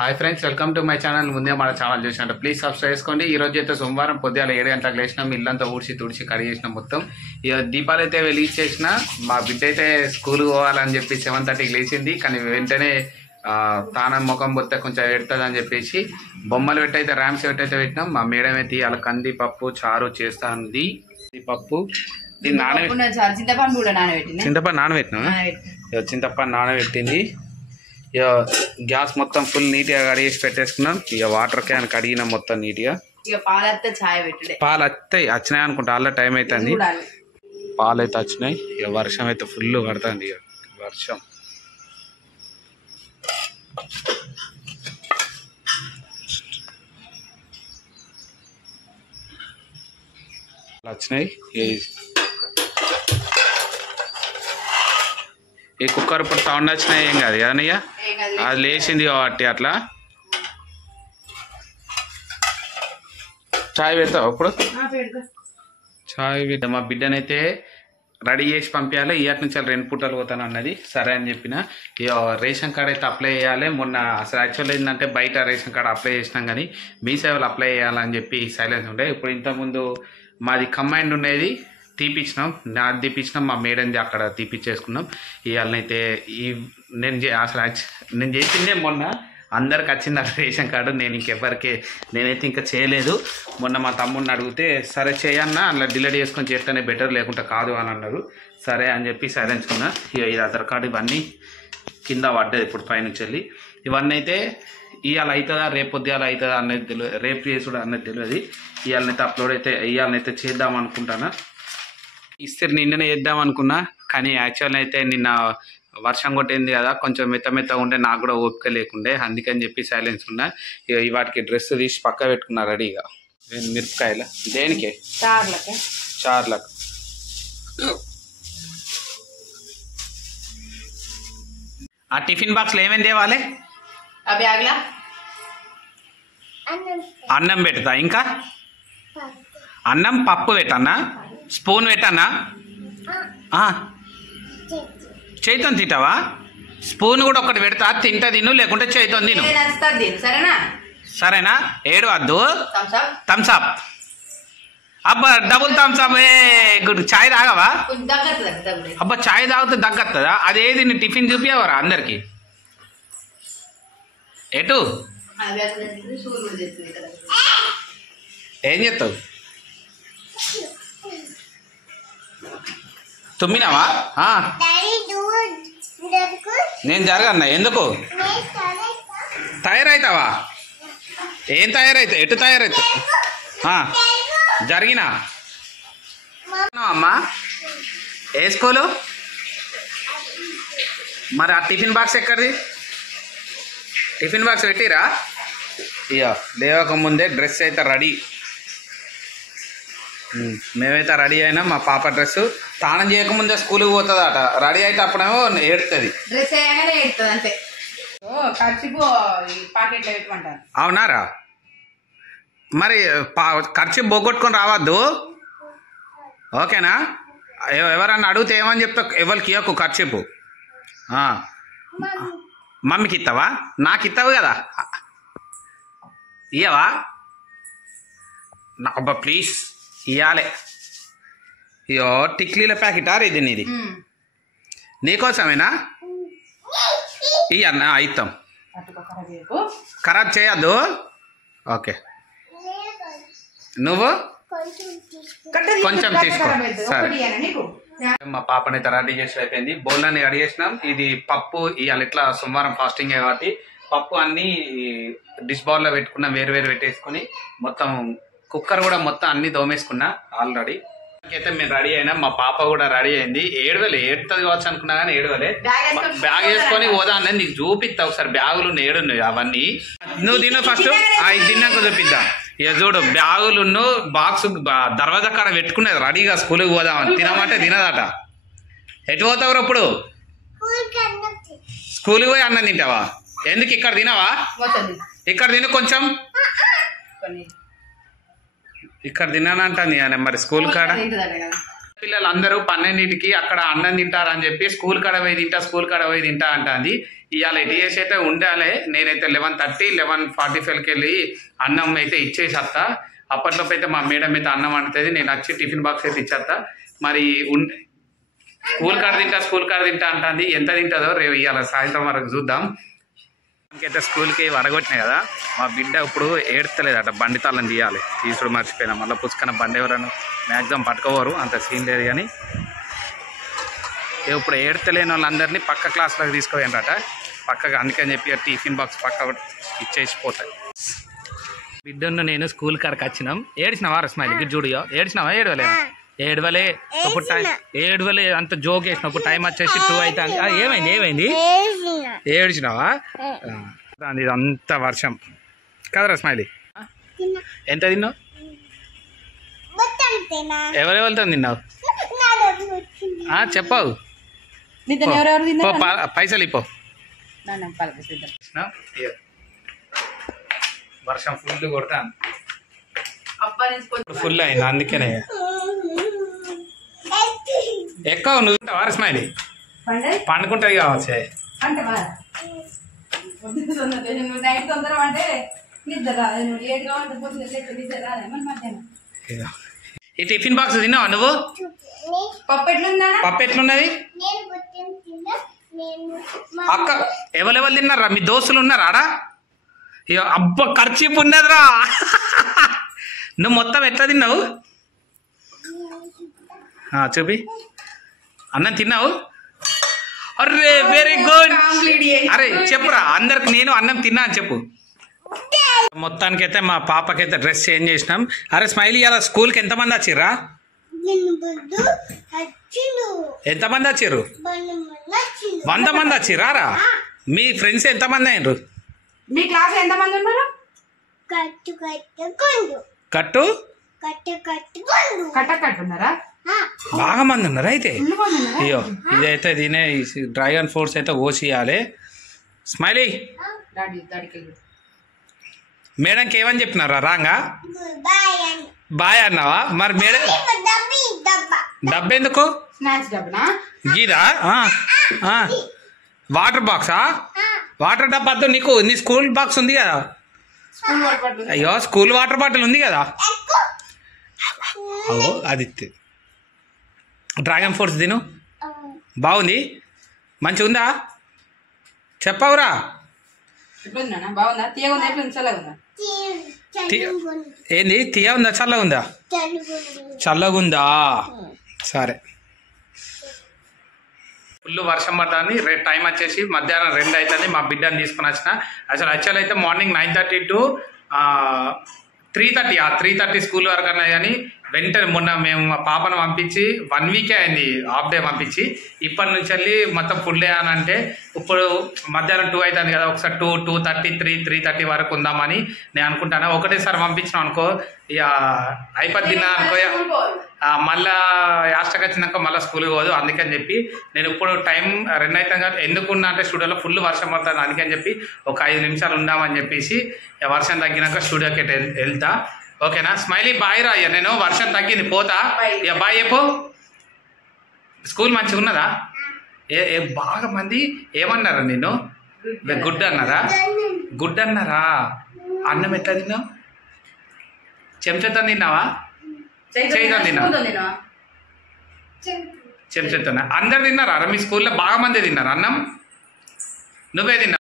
Hi friends, welcome to my channel. ముందే మన channel చూసినట్టు ప్లీజ్ సబ్స్క్రైబ్ చేసుకోండి. ఈ రోజు అయితే సోమవారం పొద్దున 7 గంటలకు లేచినాం. ఇల్లంతా ఊడ్చి తుడిచి కడిగేసినాం. మొత్తం ఇక దీపాలు అయితే వెలిగించేసిన. మా బిడ్డ అయితే స్కూల్ పోవాలని చెప్పి 7:30కి లేచింది. కానీ వెంటనే తానం ముఖం పోతే కొంచెం పెడుతుంది అని చెప్పేసి బొమ్మలు పెట్టయితే ర్యామ్స్ పెట్టయితే పెట్టినాం. మా మేడం అయితే ఇవాళ కంది పప్పు చారు చేస్తుంది. పప్పు చింతపండు నానబెట్టినా, చింతపండు నానబెట్టింది. ఇక గ్యాస్ మొత్తం ఫుల్ నీట్గా కడిగేసి పెట్టేసుకున్నాం. ఇక వాటర్ క్యాన్ కడిగినాం మొత్తం నీట్గా. పాలు వస్తాయి, వచ్చినాయి అనుకుంటా. అలా టైం అవుతుంది. పాలు అయితే వచ్చినాయి. ఇక వర్షం అయితే ఫుల్ పడుతుంది. ఇక వర్షం వచ్చినాయి. ఈ కుక్కర్ ఇప్పుడు సౌండ్ వచ్చినాయి ఏం కాదు కదనయ్య, అది లేచింది కాబట్టి అట్లా. చాయ్ పెడతావు ఇప్పుడు? చాయ్ పెడతా. మా బిడ్డనైతే రెడీ చేసి పంపించాలి. ఇయటి నుంచి 2 పూటలు పోతాను అన్నది. సరే అని చెప్పిన. ఇక రేషన్ కార్డ్ అయితే అప్లై చేయాలి. మొన్న అసలు యాక్చువల్ ఏంటంటే బయట రేషన్ కార్డ్ అప్లై చేసినాం, కానీ మీ సేవలు అప్లై చేయాలని చెప్పి సైలెన్స్ ఉండే. ఇప్పుడు ఇంతకుముందు మాది కంబైండ్ ఉండేది, తీపిచ్చినాం. నాది తీపిచ్చినాం, మా మేడంది అక్కడ తీపిచ్చేసుకున్నాం. ఇవాళనైతే నేను చేసిందే మొన్న అందరికి వచ్చింది రేషన్ కార్డు. నేనైతే ఇంకా చేయలేదు. మొన్న మా తమ్ముడిని అడిగితే సరే చేయన్నా, అలా డిలీట్ చేసుకొని చేస్తేనే బెటర్, లేకుంటే కాదు అని అన్నారు. సరే అని చెప్పి సైలెన్స్కున్నా. ఇక ఇది ఆధార్ కార్డు ఇవన్నీ కింద పడ్డది ఇప్పుడు పైనుంచి వెళ్ళి. ఇవన్నీ అయితే ఇవాళ అవుతుందా రేపు పొద్దుగాల అవుతుందా అనేది తెలియదు, రేపు చేసుడు అనేది తెలియదు. ఇవాళనైతే అప్లోడ్ అయితే ఇవాళనైతే చేద్దాం అనుకుంటాను. ఇస్తే నిన్ననే చేద్దాం అనుకున్నా, కానీ యాక్చువల్ అయితే నిన్న వర్షం కొట్టింది కదా, కొంచెం మెత్త ఉండే, నాకు కూడా ఓపిక లేకుండే. అందుకని చెప్పి సైలెన్స్ ఉన్నా. ఇక వాటికి డ్రెస్ తీసి పక్క పెట్టుకున్నా రెడీగా. మిరపకాయలు దేనికి? చార్లకు. ఆ టిఫిన్ బాక్స్లో ఏమేమి తేవాలి? అన్నం పెడతా. ఇంకా అన్నం పప్పు పెట్టన్నా, స్పూన్ పెట్టన్నా. చేతితో తింటావా? స్పూన్ కూడా ఒకటి పెడతా, తింటా తిను, లేకుంటే చేతితో తిను. సరేనా? ఏడు వద్దు. థమ్స్అప్. అబ్బా డబుల్ థమ్స్అప్. గుడ్. చాయ్ తాగవా? అబ్బా చాయ్ తాగితే దగ్గత్తదా? అదేది నీ టిఫిన్ చూపించవరా అందరికి? ఎటు ఏం చేస్తావు? తుమ్మినావా? నేను జరగన్నా. ఎందుకు తయారవుతావా? ఏం తయారైతా? ఎటు తయారైతా? జరిగినా అమ్మా? ఏ స్కూలు మరి? ఆ టిఫిన్ బాక్స్ ఎక్కడిది? టిఫిన్ బాక్స్ పెట్టిరా? ఇక లేవకముందే డ్రెస్ అయితే రెడీ. మేమైతే రెడీ అయినా. మా పాప డ్రెస్ స్నానం చేయకముందే స్కూల్కి పోతుంది అట. రెడీ అయితే అప్పుడేమో ఏడుతుంది. అవునారా? మరి ఖర్చు పోగొట్టుకొని రావద్దు, ఓకేనా? ఎవరన్నా అడిగితే ఏమని చెప్తా? ఎవరికి ఇవ్వకు ఖర్చు. మమ్మీకి ఇస్తావా? నాకు ఇస్తావు కదా, ఇయ్యవా? అబ్బా ప్లీజ్ ఇవ్వాలి. ఇయో టిక్లీల ప్యాకెట్ ఇది నీది, నీకోసమేనా? ఇయ్యన్నా ఇస్తాం. ఖరాబ్ చేయద్దు, ఓకే? నువ్వు కొంచెం తీసుకో. సరే. మా పాపనైతే రెడీ చేసి అయిపోయింది. బౌల్ని రెడీ చేసినాం. ఇది పప్పు. ఇవాళ ఇట్లా సోమవారం ఫాస్టింగ్ కాబట్టి పప్పు అన్ని డిష్ బౌల్లో పెట్టుకున్నాం, వేరు పెట్టేసుకుని. మొత్తం కుక్కర్ కూడా మొత్తం అన్ని దోమేసుకున్నా ఆల్రెడీ. అయితే మేము రెడీ అయినా. మా పాప కూడా రెడీ అయింది. ఏడుతుంది కావచ్చు అనుకున్నా, కానీ ఏడవలే. బ్యాగ్ వేసుకొని పోదా అన్నది. నీకు చూపిస్తా ఒకసారి బ్యాగులు ఏడున్నాయి అవన్నీ. నువ్వు తిను ఫస్ట్, ఇది తిన్నాక చూపిద్దాం. ఇక చూడు, బ్యాగులు బాక్స్ దర్వాజా కాడ పెట్టుకునేది రెడీగా స్కూల్కి పోదామని. తినమంటే తినదట. ఎటు పోతావు ఇప్పుడు? స్కూల్కి పోయి అన్నం తింటావా? ఎందుకు ఇక్కడ తినవా? ఇక్కడ తిను కొంచెం. ఇక్కడ తిన్నానంటాను మరి స్కూల్ కాడ. పిల్లలు అందరూ 12కి అక్కడ అన్నం తింటారని చెప్పి స్కూల్ కాడ పోయి తింటా అంటుంది. ఇవాళ ఎటు చేసి అయితే ఉండాలి. నేనైతే 11:30 11:45కి వెళ్ళి అన్నం అయితే ఇచ్చేసేస్తా. అప్పట్లోపు అయితే మా మేడం అయితే అన్నం వండుతుంది, నేను వచ్చి టిఫిన్ బాక్స్ అయితే ఇచ్చేస్తా. మరి స్కూల్ కాడ తింటా అంటుంది. ఎంత తింటుందో రేపు ఇవాళ సాయంత్రం వరకు చూద్దాం. ఇంకైతే స్కూల్కి వడగొట్టినాయి కదా, మా బిడ్డ ఇప్పుడు ఏడ్తలేదట. బండి తాళం తీయాలి, తీసుడు మర్చిపోయినా. మళ్ళీ పుచ్చుకున్న బండి ఎవరైనా మ్యాక్సిమం పట్టుకోవరు, అంత సీన్ లేదు. కానీ ఇప్పుడు ఏడ్తలేని వాళ్ళందరినీ పక్క క్లాస్లోకి తీసుకుపోయినరట పక్కగా. అందుకని చెప్పి టిఫిన్ బాక్స్ పక్క ఇచ్చేసిపోతాయి. బిడ్డను నేను స్కూల్ కాడికి వచ్చినాం. ఏడ్చినావా స్మైల్ గిట్ చూడియో? ఏడ్చినావా? ఏడవలే ఇప్పుడు టైం ఏడవలే అంత జోక్ వేసినప్పుడు టైం వచ్చేసి 2 అవుతుంది. ఏమైంది ఏడ్చినావా? అంత వర్షం కదరా స్మైలీ? ఎంత తిన్నావు? ఎవరెవరితో తిన్నావు చెప్పావు? పైసలు ఇప్పో. వర్షం ఫుల్ కొడతాను, ఫుల్ అయింది. అందుకనే ఎక్కువ నువ్వు వారు స్మైలీ పండుకుంటుంది కావచ్చు. ఈ టిఫిన్ బాక్స్ తిన్నావా నువ్వు? పప్పు ఎట్లున్నది అక్క? ఎవరెవరు తిన్నారా? మీ దోస్తులు ఉన్నారా ఆడ? అబ్బా ఖర్చు ఉన్నదిరా. నువ్వు మొత్తం ఎట్లా తిన్నావు? చూపి. అన్నం తిన్నావు? అరే వెరీ గుడ్. అరే చెప్పురా అందరికి, నేను అన్నం తిన్నా అని చెప్పు. మొత్తానికైతే మా పాపకైతే డ్రెస్ చేంజ్ చేసినాం. అరే స్మైలీ ఇలా స్కూల్కి ఎంతమంది వచ్చిర్రా? ఎంతమంది వచ్చిర్రు? 100 మంది వచ్చిర్రా? మీ ఫ్రెండ్స్ ఎంతమంది అయినరు? మీ క్లాస్ ఎంతమంది ఉన్నారు? కట్టు ఉన్నారా? బాగా మంది ఉన్నారు అయితే. అయ్యో ఇదైతే దీనే డ్రాగన్ ఫ్రూట్స్ అయితే కోసియాలి. స్మైలీ మేడంకి ఏమని చెప్పినారా? రాంగా బాయ్ అన్నావా? మరి మేడం డబ్బు ఎందుకు? గీదా వాటర్ బాక్సా? వాటర్ డబ్బా వద్దు నీకు, నీ స్కూల్ బాక్స్ ఉంది కదా. అయ్యో స్కూల్ వాటర్ బాటిల్ ఉంది కదా. అది డ్రాగన్ ఫ్రూట్స్ తిను, బాగుంది, మంచిగా ఉందా? చెప్పవురా. ఏంది తీయ ఉందా చల్లగా ఉందా? చల్లగా ఉందా? సరే. ఫుల్ వర్షం పడుతుంది. టైం వచ్చేసి మధ్యాహ్నం 2 అవుతుంది. మా బిడ్డని తీసుకుని వచ్చిన. అసలు యాక్చువల్ అయితే మార్నింగ్ 9:30 to 3:30 3:30 స్కూల్ వరకు అన్నాయి. కానీ వెంటనే మొన్న మేము మా పాపను పంపించి 1 వీకే అయింది హాఫ్ డే పంపించి. ఇప్పటి నుంచి వెళ్ళి మొత్తం ఫుల్ డే అని అంటే ఇప్పుడు మధ్యాహ్నం 2 అవుతుంది కదా, ఒకసారి 2, 2:30, 3:30 వరకు ఉందామని నేను అనుకుంటాను. ఒకటేసారి పంపించినాం అనుకో ఇక అయిపోద్ది అనుకో, మళ్ళా యాస్టకి వచ్చినాక మళ్ళీ స్కూల్కి పోదు. అందుకని చెప్పి నేను ఇప్పుడు టైం 2 అవుతాం కదా. ఎందుకున్నా అంటే స్టూడియోలో ఫుల్ వర్షం పడుతుంది. అందుకని చెప్పి ఒక 5 నిమిషాలు ఉందామని చెప్పేసి వర్షం తగ్గినాక స్టూడియోకి వెళ్తా. ఓకేనా స్మైలీ? బాయ్ రా. నేను వర్షం తగ్గింది పోతా. ఇక బాయ్ చెప్పు. స్కూల్ మంచిగా ఉన్నదా? బాగా మంది ఏమన్నారా నిన్ను? గుడ్ అన్నారా? గుడ్ అన్నారా? అన్నం ఎట్లా తిన్నావు? చెంచాతో తిన్నావా? చేయతో తిన్నావా? చెంచాతో. అందరు తిన్నారా? మీ స్కూల్లో బాగా మంది తిన్నారా అన్నం? నువ్వే తిన్నావు?